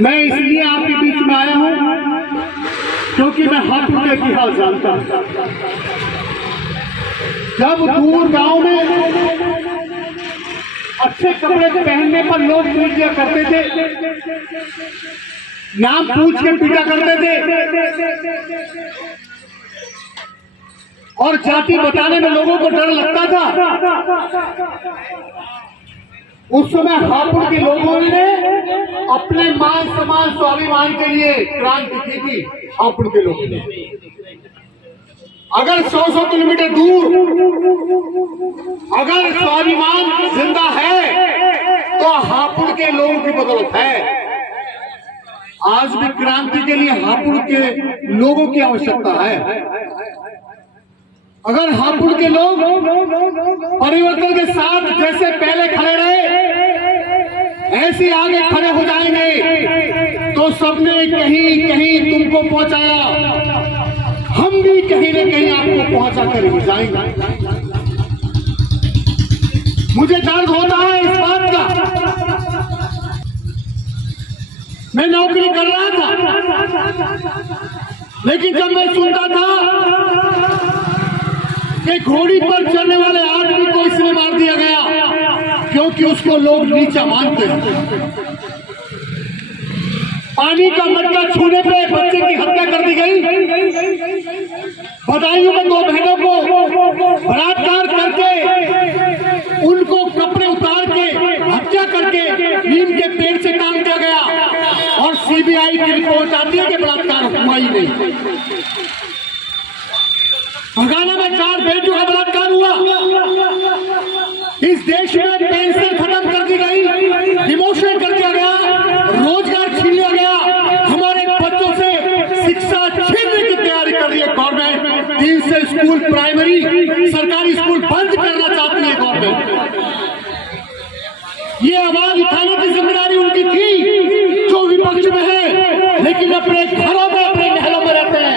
मैं इसलिए आपके बीच में आया हूं क्योंकि मैं हापुड़ का इतिहास जानता हूं। जब दूर गांव में अच्छे कपड़े पहनने पर लोग पीट दिया करते थे, नाम पूछ के पीटा करते थे और जाति बताने में लोगों को डर लगता था। उस समय हापुड़ के लोगों ने अपने मान सम्मान स्वाभिमान के लिए क्रांति की थी। हापुड़ के लोगों ने अगर 100-100 किलोमीटर दूर अगर स्वाभिमान जिंदा है तो हापुड़ के लोगों की बदौलत है। आज भी क्रांति के लिए हापुड़ के लोगों की आवश्यकता है। अगर हापुड़ के लोग परिवर्तन के साथ जैसे पहले खड़े रहे ऐसे आगे खड़े हो जाएंगे तो सबने कहीं कहीं तुमको पहुंचाया, हम भी कहीं न कहीं आपको पहुंचा कर ही जाएंगे। मुझे दर्द होता है इस बात का। मैं नौकरी कर रहा था, लेकिन जब मैं सुनता था कि घोड़ी पर चढ़ने वाले आदमी को इसलिए मार दिया गया क्योंकि उसको लोग नीचा मानते हैं, पानी का मटका छूने पे बच्चे की हत्या कर दी गई, बदायूं में 2 बहनों को बलात्कार करके उनको कपड़े उतार के हत्या करके नीम के पेड़ से टांग दिया गया और सीबीआई की रिपोर्ट आती है कि बलात्कार हुआ ही नहीं। हरियाणा में 4 बेटियों का बलात्कार हुआ। इस देश में पेंशन खत्म कर दी गई, डिमोशन कर दिया गया, रोजगार छीन लिया गया, हमारे बच्चों से शिक्षा छीनने की तैयारी कर रही है गवर्नमेंट। 300 स्कूल प्राइमरी सरकारी स्कूल बंद करना चाहती है गवर्नमेंट। ये आवाज उठाने की जिम्मेदारी उनकी थी जो विपक्ष में है, लेकिन अपने घरों में अपने महलों में रहते हैं।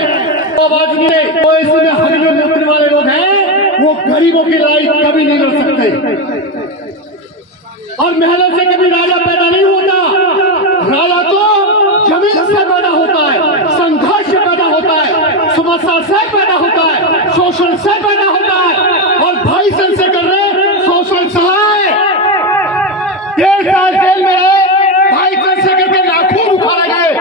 आवाज मिले तो इसमें हम जो मुद्दे वाले लोग हैं वो गरीबों की लड़ाई कभी नहीं लड़ सकते और महलों से कभी राजा पैदा नहीं होता। राजा तो जमीन से पैदा होता है, संघर्ष से पैदा होता है, समस्या से पैदा होता है, शोषण से पैदा होता है। और भाई चंद्रशेखर ने शोषण सहा है, 1.5 साल जेल में रहे, भाई चंद्रशेखर के नाखून उखाड़े गए,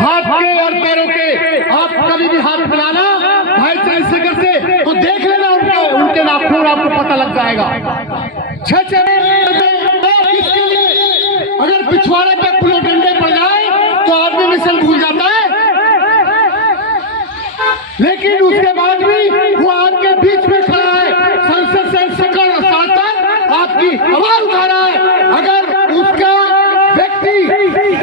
हाथ के और पैरों के। आप कभी भी हाथ मिलाना भाई चंद्रशेखर से तो देख लेना उनके नाखून, आपको पता लग जाएगा। अगर पिछवाड़े पे पुलिस डंडे पड़ जाए तो आदमी मिशन भूल जाता है, लेकिन उसके बाद भी वो आपके बीच में खड़ा है, संसद से सकल साल तक आपकी आवाज उठा रहा है। अगर उसका व्यक्ति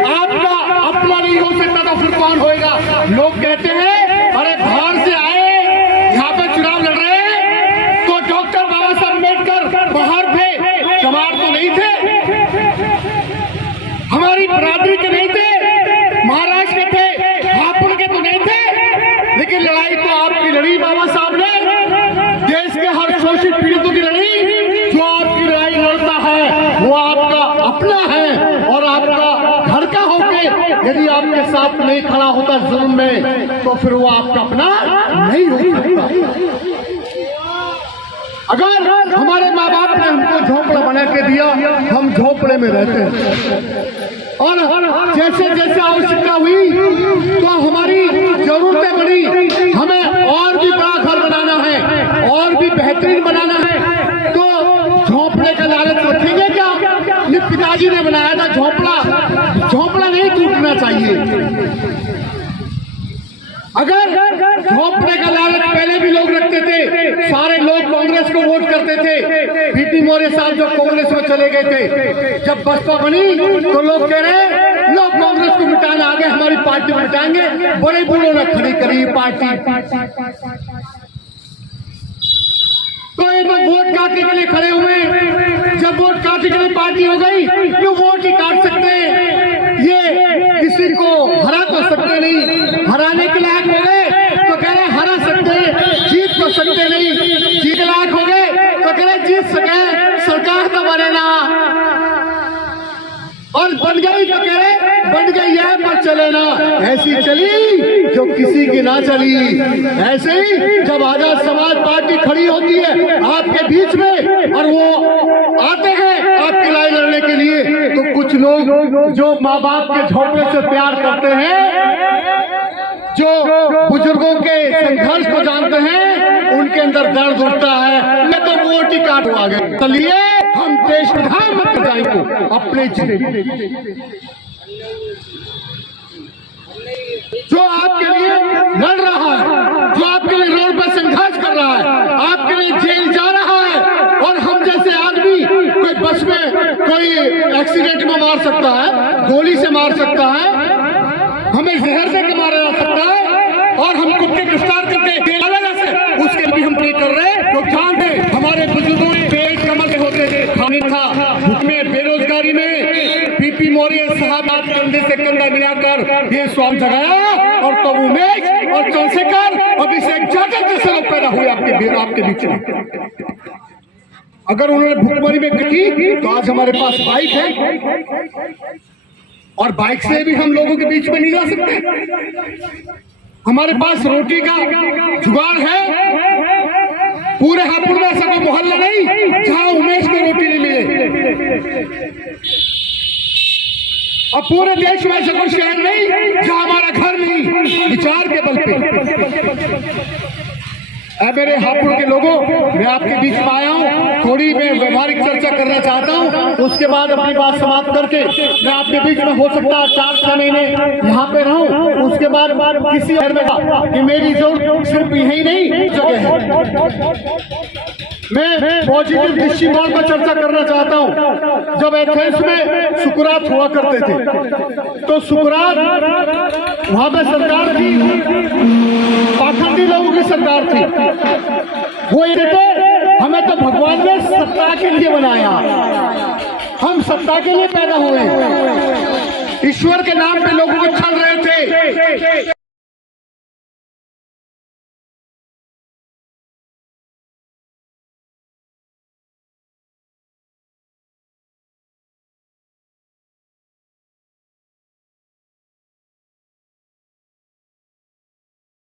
आपका अपना नहीं हो सकता तो फिर कौन होएगा? लोग कहते हैं अरे बाहर से आए यहाँ पे चुनाव लड़ रहे हैं तो डॉक्टर बाबा साहब अम्बेडकर बाहर थे, चमार तो नहीं थे, हमारी बरादरी के नहीं थे, महाराष्ट्र के थे, हापुड़ के तो नहीं थे। लेकिन लड़ाई तो आपकी लड़ी बाबा साहब ने, देश के हर शोषित पीड़ितों की लड़ी। जो आपकी लड़ाई लड़ता है वो आपका अपना है और आपका घर का होके यदि आपके साथ नहीं खड़ा होता जुल्म में तो फिर वो आपका अपना नहीं हो सकता। अगर हमारे माँ बाप ने हमको झोंपड़ा बना के दिया, हम झोंपड़े में रहते हैं और जैसे जैसे आवश्यकता हुई तो हमारी जरूरतें बढ़ी, हमें और भी बड़ा घर बनाना है और भी बेहतरीन बनाना है तो झोंपड़े का लालच रखेंगे क्या? ये पिताजी ने बनाया था झोंपड़ा, झोंपड़ा नहीं टूटना चाहिए। अगर झोंपड़े का लालच पहले भी लोग रखते थे, सारे लोग कांग्रेस को वोट करते थे। पीटी मौर्य साहब जो कांग्रेस में चले गए थे, जब बसपा बनी तो लोग कह रहे लोग कांग्रेस को मिटाने आ गए, हमारी पार्टी मिटाएंगे। बड़े बूढ़ों ने खड़ी करी पार्टी, तो ये लोग वोट काटने के लिए खड़े हुए। जब वोट काटने के लिए पार्टी हो गई तो वोट ही काट सकते हैं, ये किसी को हरा तो सकते नहीं। हराने के लायक हो गए तो कह रहे हरा सकते, जीत तो सकते नहीं। जीत के लायक हो गए तो कह रहे जीत सके, सरकार तो बने ना। और बन गई तो कह रहे बन बन गई है पर चले ना, ऐसी चली जो किसी की ना चली। ऐसे ही जब आजाद समाज पार्टी खड़ी होती है आपके बीच में और वो आते हैं आपकी लड़ाई लड़ने के लिए, तो कुछ लोग जो माँ बाप के झोंपड़े से प्यार करते हैं, जो बुजुर्गों के संघर्ष को जानते हैं, उनके अंदर दर्द उठता है। मैं तो वोट ही काट आ गए। चलिए हम देश प्रधानमंत्री जाएंगे अपने जो आपके लिए लड़ रहा है, जो आपके लिए रोड पर संघर्ष कर रहा है, आपके लिए जेल जा रहा है, और हम जैसे आदमी कोई बस में कोई एक्सीडेंट में मार सकता है, गोली से मार सकता है, हमें जहर से मारा जा सकता है, और हम कुत्ते गिरफ्तार करके उसके भी हम नहीं कर रहे। तो ध्यान दें, हमारे बुजुर्गों में पेट कमर से होते थे, खाने था, भूख में, बेरोजगारी में पीपी मौर्य साहब कंधे से कंधा मिलाकर ये स्वाम जगाया, और तो उमेश और चंद्रशेखर अभिषेक जाटव जैसे लोग पैदा हुए आपके बीच में। अगर उन्होंने भूखमरी में कटी तो आज हमारे पास बाइक है, और बाइक से भी हम लोगों के बीच में नहीं जा सकते। हमारे पास रोटी का जुगाड़ है, पूरे हापुड़ में ऐसा कोई मोहल्ला नहीं जहां उमेश को रोटी नहीं मिले, और पूरे देश में ऐसा कोई शहर नहीं जहां हमारा घर नहीं, विचार के बल पे। मेरे हापुड़ के लोगों, मैं आपके बीच में आया हूँ, थोड़ी मैं व्यवहारिक चर्चा करना चाहता हूँ, उसके बाद अपनी बात समाप्त करके मैं आपके बीच में हो सकता है 4-6 महीने यहाँ पे रहूँ, उसके बाद किसी शहर में कि मेरी जरूरत सिर्फ यही नहीं जगह है। मैं पॉजिटिव दृष्टिकोण पर चर्चा करना चाहता हूँ। जब एथेंस में सुकरात हुआ करते थे, तो सुकरात वहां पे सरकार थी, पाखंडी लोगों की सरकार थी। वो ये कहते हमें तो भगवान ने सत्ता के लिए बनाया, हम सत्ता के लिए पैदा हुए, ईश्वर के नाम पे लोगों को छल रहे